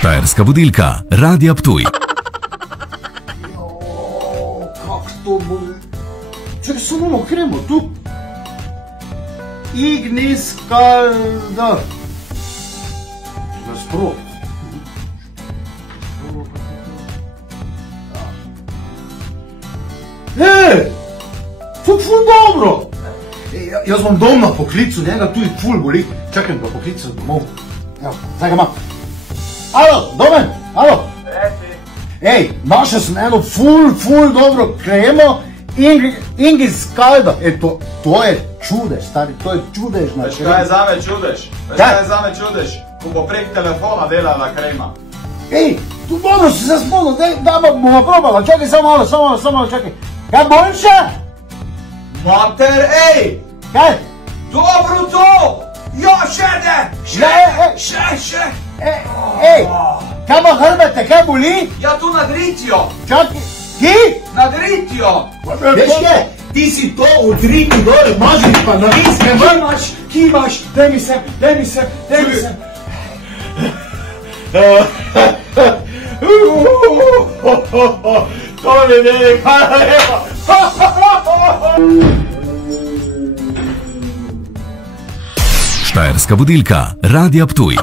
Štajerska budilka, Radia Ptuj. Kak to boli? Čekaj, samo malo kremo, tu. Ignis kalda. Zasprot. To je ful dobro. Jaz bom dom na poklicu, njega tu je ful boli. Čakaj, da poklicu domov. Evo, zdaj ga imam. Alo, Domen, alo. Ej, našel sem eno ful dobro kremo, Ignis kalda. To je čudež, stari, to je čudežna krema. Veš kaj je zame čudež? Veš kaj je zame čudež? Ko bo prek telefona delala krema. Ej, tu dobro si se spomnil, da bomo probala, čakaj, samo malo, čakaj. Kaj boljše? Mater, ej! Kaj? Dobro to! Ja, še ne! Še! Ej, kaj pa hrbete, kaj boli? Ja, tu nad ritjo! Čakaj, ki? Nad ritjo! Veš kaj? Ti si to od riti dole, mažiš pa na iske, Kimaš, daj mi se! To mi ne, hvala lepa! Štajerska budilka, Radia Ptuj.